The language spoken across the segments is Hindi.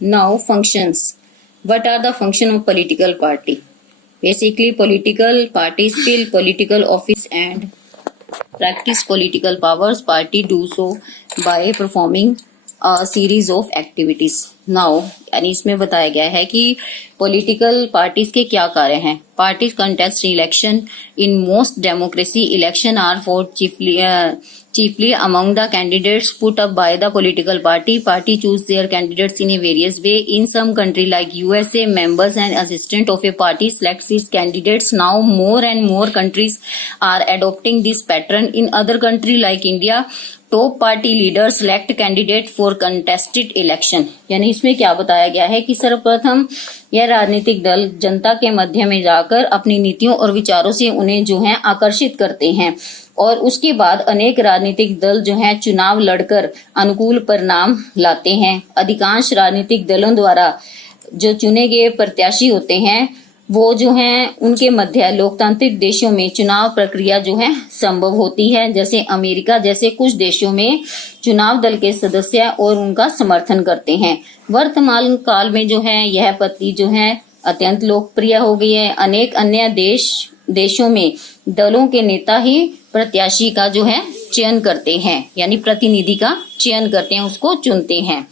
Now functions. What are the function of political party? Basically, political parties fill political office and practice political powers. Party do so by performing a series of activities. Now, यानी इसमें बताया गया है कि पॉलिटिकल पार्टीज के क्या कार्य हैं. Parties contest election in most democracy. Election are for chiefly among the candidates put up by the political party choose their candidates in a various way. In some country like USA, members and assistant of a party selects its candidates. Now more and more countries are adopting this pattern. In other country like India, top party leader select candidate for contested election. यानी इसमें क्या बताया गया है कि सर्वप्रथम यह राजनीतिक दल जनता के मध्य में जाकर अपनी नीतियों और विचारों से उन्हें जो है आकर्षित करते हैं और उसके बाद अनेक राजनीतिक दल जो है चुनाव लड़कर अनुकूल परिणाम लाते हैं. अधिकांश राजनीतिक दलों द्वारा जो चुने गए प्रत्याशी होते हैं वो जो है उनके मध्य लोकतांत्रिक देशों में चुनाव प्रक्रिया जो है संभव होती है. जैसे अमेरिका जैसे कुछ देशों में चुनाव दल के सदस्य और उनका समर्थन करते हैं. वर्तमान काल में जो है यह पद्धति जो है अत्यंत लोकप्रिय हो गई है. अनेक अन्य देशों में दलों के नेता ही प्रत्याशी का जो है चयन करते हैं, यानी प्रतिनिधि का चयन करते हैं, उसको चुनते हैं.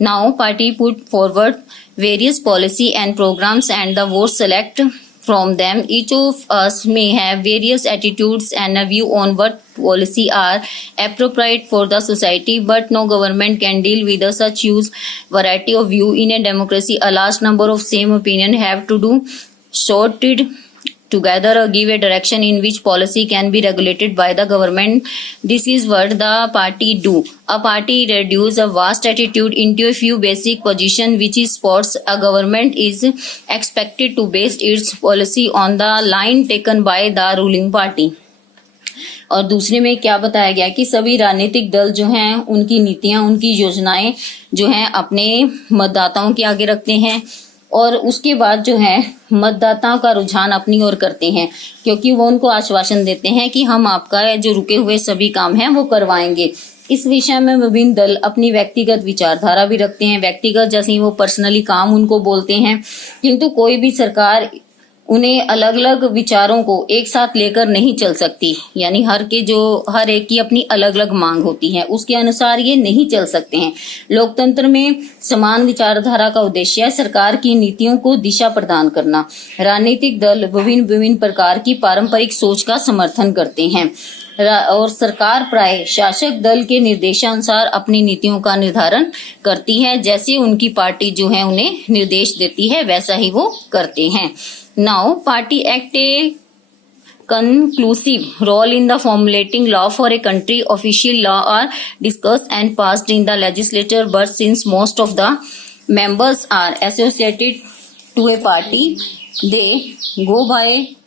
Now party put forward various policy and programs and the vote select from them. Each of us may have various attitudes and a view on what policy are appropriate for the society, but no government can deal with such huge variety of view in a democracy. A large number of same opinion have to do sorted together give a direction in which policy can be regulated by the government. This is what the party do. A party reduce a vast attitude into a few basic position which is sports. A government is expected to base its policy on the line taken by the ruling party. और दूसरे में क्या बताया गया कि सभी राजनीतिक दल जो हैं उनकी नीतियां, उनकी योजनाएं जो हैं अपने मतदाताओं के आगे रखते हैं और उसके बाद जो है मतदाताओं का रुझान अपनी ओर करते हैं, क्योंकि वो उनको आश्वासन देते हैं कि हम आपका जो रुके हुए सभी काम हैं वो करवाएंगे. इस विषय में विभिन्न दल अपनी व्यक्तिगत विचारधारा भी रखते हैं. व्यक्तिगत जैसे वो पर्सनली काम उनको बोलते हैं, किंतु कोई भी सरकार उन्हें अलग अलग विचारों को एक साथ लेकर नहीं चल सकती. यानी हर एक की अपनी अलग अलग मांग होती है, उसके अनुसार ये नहीं चल सकते हैं. लोकतंत्र में समान विचारधारा का उद्देश्य है सरकार की नीतियों को दिशा प्रदान करना. राजनीतिक दल विभिन्न प्रकार की पारंपरिक सोच का समर्थन करते हैं और सरकार प्राय शासक दल के निर्देशानुसार अपनी नीतियों का निर्धारण करती है. जैसे उनकी पार्टी जो है उन्हें निर्देश देती है वैसा ही वो करते हैं. Now, party act a conclusive role in the formulating law for a country. Official law are discussed and passed in the legislature, but since most of the members are associated to a party, they go by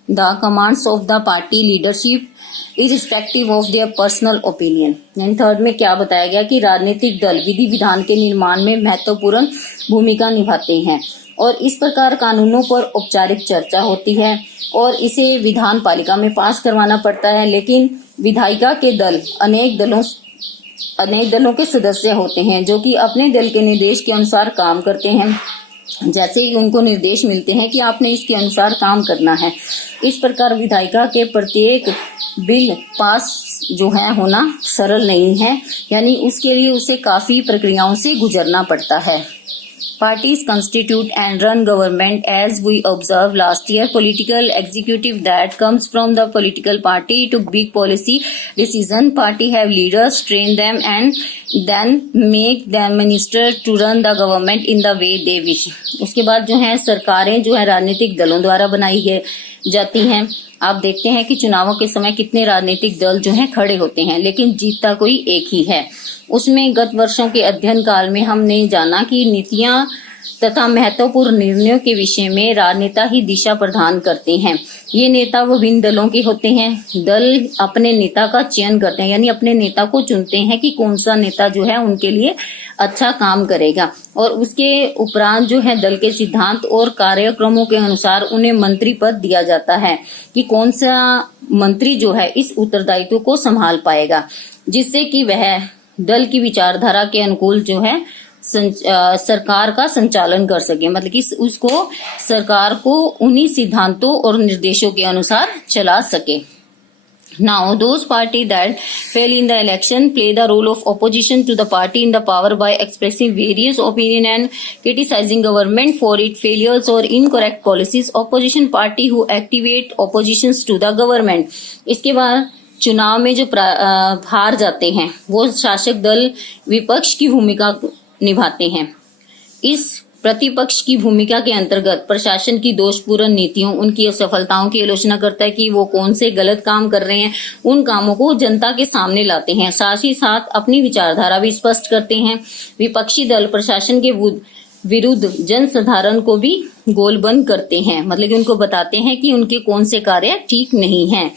the commands of the party leadership irrespective of their personal opinion. And third में क्या बताया गया कि राजनीतिक दल विधि विधान के निर्माण में महत्वपूर्ण भूमिका निभाते हैं और इस प्रकार कानूनों पर औपचारिक चर्चा होती है और इसे विधान पालिका में पास करवाना पड़ता है. लेकिन विधायिका के दल अनेक दलों के सदस्य होते हैं जो कि अपने दल के निर्देश के अनुसार काम करते हैं. जैसे ही उनको निर्देश मिलते हैं कि आपने इसके अनुसार काम करना है. इस प्रकार विधायिका के प्रत्येक बिल पास जो है होना सरल नहीं है, यानी उसके लिए उसे काफी प्रक्रियाओं से गुजरना पड़ता है. Parties constitute and run government. As we observed last year, political executive that comes from the political party took big policy decision. Party have leaders, train them and then make them minister to run the government in the way they wish. उसके बाद जो है सरकारें जो है राजनीतिक दलों द्वारा बनाई जाती हैं. आप देखते हैं कि चुनावों के समय कितने राजनीतिक दल जो हैं खड़े होते हैं, लेकिन जीतता कोई एक ही है. उसमें गत वर्षों के अध्ययन काल में हमने जाना कि नीतियां तथा महत्वपूर्ण निर्णयों के विषय में राजनेता ही दिशा प्रदान करते हैं. ये नेता विभिन्न दलों के होते हैं. दल अपने नेता का चयन करते हैं, यानी अपने नेता को चुनते हैं कि कौन सा नेता जो है उनके लिए अच्छा काम करेगा और उसके उपरांत जो है दल के सिद्धांत और कार्यक्रमों के अनुसार उन्हें मंत्री पद दिया जाता है कि कौन सा मंत्री जो है इस उत्तरदायित्व को संभाल पाएगा, जिससे कि वह दल की विचारधारा के अनुकूल जो है सरकार का संचालन कर सके, मतलब कि उसको सरकार को उन्हीं सिद्धांतों और निर्देशों के अनुसार चला सके। Now, those parties that fail in the election play the role of opposition to the party in the power by expressing various opinion and criticizing government for its failures or incorrect policies. Opposition party who activate oppositions to the government. इसके बाद चुनाव में जो हार जाते हैं वो शासक दल विपक्ष की भूमिका निभाते हैं। इस प्रतिपक्ष की भूमिका के अंतर्गत प्रशासन की दोषपूर्ण नीतियों, उनकी असफलताओं की आलोचना करता है कि वो कौन से गलत काम कर रहे हैं, उन कामों को जनता के सामने लाते हैं। साथ ही साथ अपनी विचारधारा भी स्पष्ट करते हैं। विपक्षी दल प्रशासन के विरुद्ध जनसाधारण को भी गोलबंद करते हैं, मतलब कि उनको बताते हैं कि उनके कौन से कार्य ठीक नहीं है।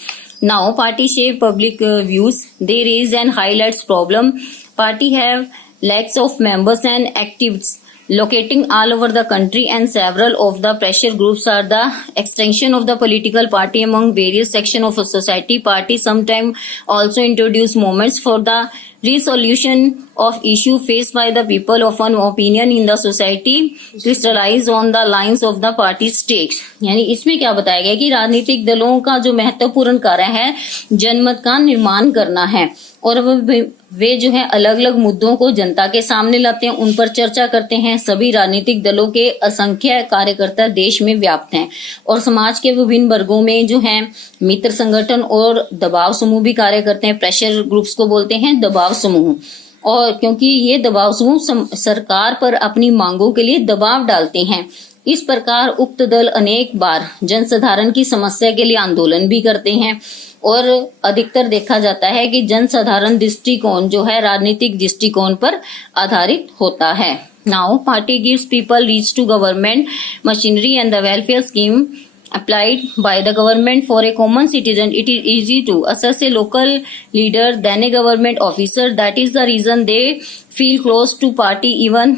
Now party shape public views, they raise and highlights problem. Party have lakhs of members and activists locating all over the country, and several of the pressure groups are the extension of the political party among various sections of a society. Party sometimes also introduce movements for the resolution of issue faced by the people of an opinion in the society crystallize on the lines of the party stakes। यानी इसमें क्या बताया गया कि राजनीतिक दलों का जो महत्वपूर्ण कार्य है जनमत का निर्माण करना है, और वे जो है अलग अलग मुद्दों को जनता के सामने लाते हैं, उन पर चर्चा करते हैं। सभी राजनीतिक दलों के असंख्य कार्यकर्ता देश में व्याप्त हैं और समाज के विभिन्न वर्गों में जो है मित्र संगठन और दबाव समूह भी कार्य करते हैं। प्रेशर ग्रुप्स को बोलते हैं दबाव समूह, और क्योंकि ये दबाव समूह सरकार पर अपनी मांगों के लिए दबाव डालते हैं। इस प्रकार उक्त दल अनेक बार जनसाधारण की समस्या के लिए आंदोलन भी करते हैं, और अधिकतर देखा जाता है कि जनसाधारण दृष्टिकोण जो है राजनीतिक दृष्टिकोण पर आधारित होता है। Now party gives people reach to government machinery and the welfare scheme applied by the government for a common citizen. It is easy to assess a local leader than a government officer. That is the reason they feel close to party even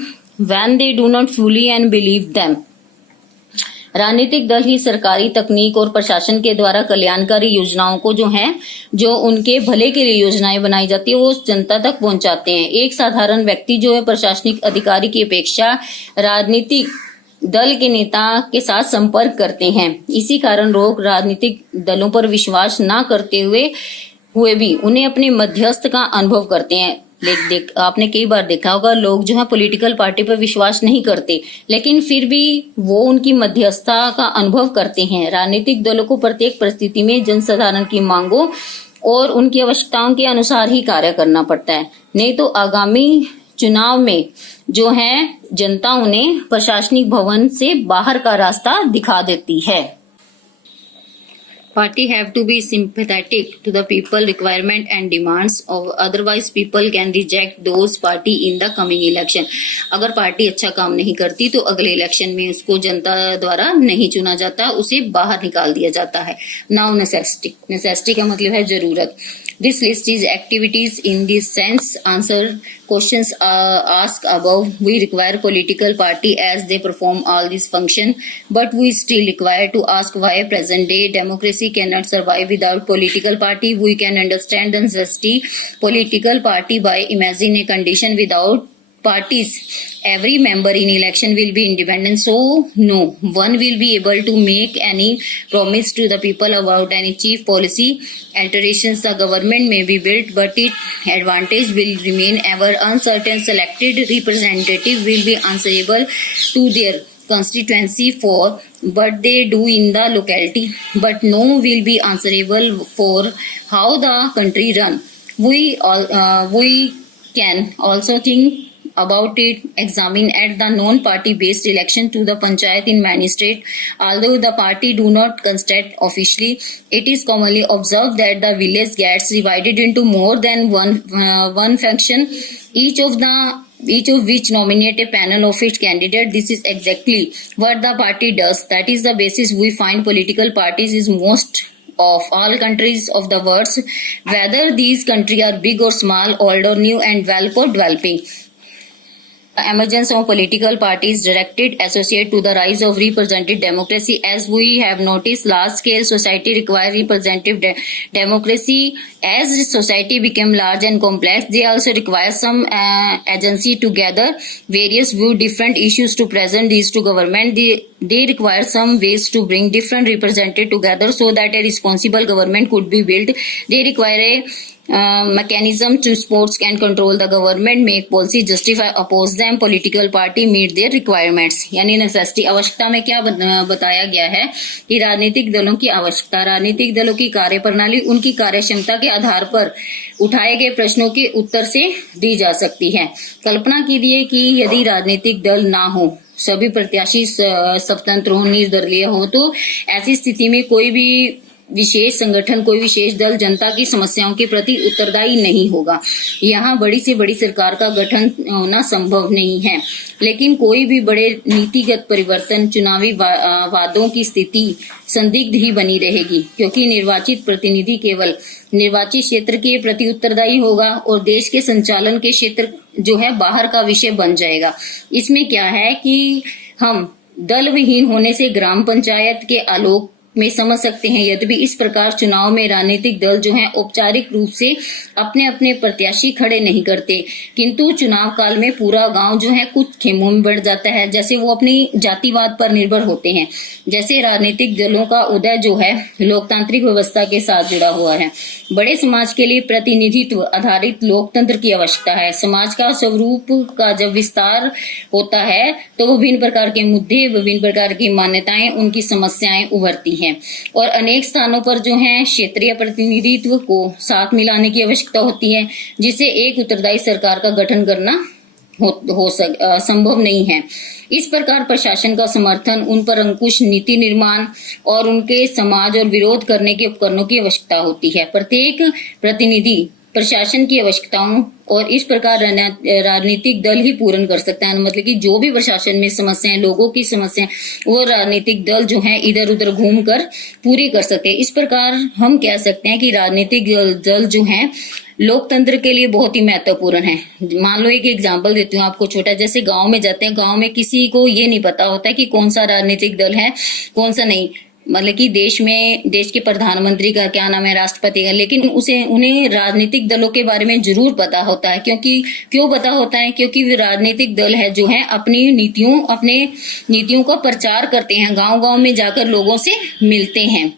when they do not fully and believe them. राजनीतिक दल ही सरकारी तकनीक और प्रशासन के द्वारा कल्याणकारी योजनाओं को जो उनके भले के लिए योजनाएं बनाई जाती है वो जनता तक पहुंचाते हैं। एक साधारण व्यक्ति जो है प्रशासनिक अधिकारी की अपेक्षा राजनीतिक दल के नेता के साथ संपर्क करते हैं। इसी कारण लोग राजनीतिक दलों पर विश्वास न करते हुए भी उन्हें अपने मध्यस्थ का अनुभव करते हैं। आपने कई बार देखा होगा लोग जो है पॉलिटिकल पार्टी पर विश्वास नहीं करते, लेकिन फिर भी वो उनकी मध्यस्थता का अनुभव करते हैं। राजनीतिक दलों को प्रत्येक परिस्थिति में जनसाधारण की मांगों और उनकी आवश्यकताओं के अनुसार ही कार्य करना पड़ता है, नहीं तो आगामी चुनाव में जो है जनता उन्हें प्रशासनिक भवन से बाहर का रास्ता दिखा देती है। Party have to be sympathetic to the people requirement and demands, or otherwise people can reject those party in the coming election। अगर पार्टी अच्छा काम नहीं करती तो अगले इलेक्शन में उसको जनता द्वारा नहीं चुना जाता, उसे बाहर निकाल दिया जाता है। Now necessity का मतलब है जरूरत। This list is activities in this sense answer questions asked above. We require political party as they perform all these function, but we still require to ask why present day democracy cannot survive without political party. We can understand the necessity political party by imagine a condition without parties. Every member in election will be independent, so no one will be able to make any promise to the people about any chief policy alterations. The government may be built, but its advantage will remain ever uncertain. Selected representative will be answerable to their constituency for what they do in the locality, but no will be answerable for how the country run. We can also think about it, examine at the non-party based election to the panchayat in many states. Although the party do not contest officially, it is commonly observed that the village gets divided into more than one faction, each of which nominate a panel of its candidate. This is exactly what the party does. That is the basis we find political parties is most of all countries of the world, whether these countries are big or small, old or new, and developed or developing. emergence of political parties directed associate to the rise of representative democracy. As we have noticed, large scale society require representative democracy. As society became large and complex, they also require some agency to gather various view different issues to present these to government. They require some ways to bring different representatives together so that a responsible government could be built. They require a mechanism to support and control the government, make policy, justify, oppose them, political party meet their requirements. यानी नेसेसिटी, आवश्यकता में क्या बताया गया है कि राजनीतिक दलों की आवश्यकता, राजनीतिक दलों की कार्यप्रणाली उनकी कार्यक्षमता के आधार पर उठाए गए प्रश्नों के उत्तर से दी जा सकती है। कल्पना कीजिए कि यदि राजनीतिक दल ना हो, सभी प्रत्याशी स्वतंत्र हो, निर्दलीय हो, तो ऐसी स्थिति में कोई भी विशेष संगठन, कोई विशेष दल जनता की समस्याओं के प्रति उत्तरदायी नहीं होगा। यहाँ बड़ी से बड़ी सरकार का गठन होना संभव नहीं है। लेकिन कोई भी बड़े नीतिगत परिवर्तन, चुनावी वादों की स्थिति संदिग्ध ही बनी रहेगी, क्योंकि निर्वाचित प्रतिनिधि केवल निर्वाचित क्षेत्र के प्रति उत्तरदायी होगा और देश के संचालन के क्षेत्र जो है बाहर का विषय बन जाएगा। इसमें क्या है कि हम दल विहीन होने से ग्राम पंचायत के आलोक में समझ सकते हैं। यद्यपि इस प्रकार चुनाव में राजनीतिक दल जो हैं औपचारिक रूप से अपने अपने प्रत्याशी खड़े नहीं करते, किंतु चुनाव काल में पूरा गांव जो है कुछ खेमों में बढ़ जाता है। जैसे वो अपनी जातिवाद पर निर्भर होते हैं। जैसे राजनीतिक दलों का उदय जो है लोकतांत्रिक व्यवस्था के साथ जुड़ा हुआ है। बड़े समाज के लिए प्रतिनिधित्व आधारित लोकतंत्र की आवश्यकता है। समाज का स्वरूप का जब विस्तार होता है तो विभिन्न प्रकार के मुद्दे, विभिन्न प्रकार की मान्यताएं, उनकी समस्याएं उभरती हैं और अनेक स्थानों पर जो है क्षेत्रीय प्रतिनिधित्व को साथ मिलाने की आवश्यकता होती है, जिससे एक उत्तरदायी सरकार का गठन करना संभव नहीं है। इस प्रकार प्रशासन का समर्थन, उन पर अंकुश, नीति निर्माण और उनके समाज और विरोध करने के उपकरणों की आवश्यकता होती है। प्रत्येक प्रतिनिधि प्रशासन की आवश्यकताओं और इस प्रकार राजनीतिक दल ही पूर्ण कर सकता है। मतलब कि जो भी प्रशासन में समस्याएं, लोगों की समस्याएं, वो राजनीतिक दल जो है इधर उधर घूम कर पूरी कर सकते हैं। इस प्रकार हम कह सकते हैं कि राजनीतिक दल जो है लोकतंत्र के लिए बहुत ही महत्वपूर्ण है। मान लो एक एग्जांपल देती हूँ आपको छोटा। जैसे गांव में जाते हैं, गांव में किसी को ये नहीं पता होता है कि कौन सा राजनीतिक दल है, कौन सा नहीं। मतलब कि देश के प्रधानमंत्री का क्या नाम है, राष्ट्रपति का, लेकिन उन्हें राजनीतिक दलों के बारे में जरूर पता होता है। क्यों पता होता है? क्योंकि वे राजनीतिक दल है जो है अपने नीतियों का प्रचार करते हैं, गांव-गांव में जाकर लोगों से मिलते हैं।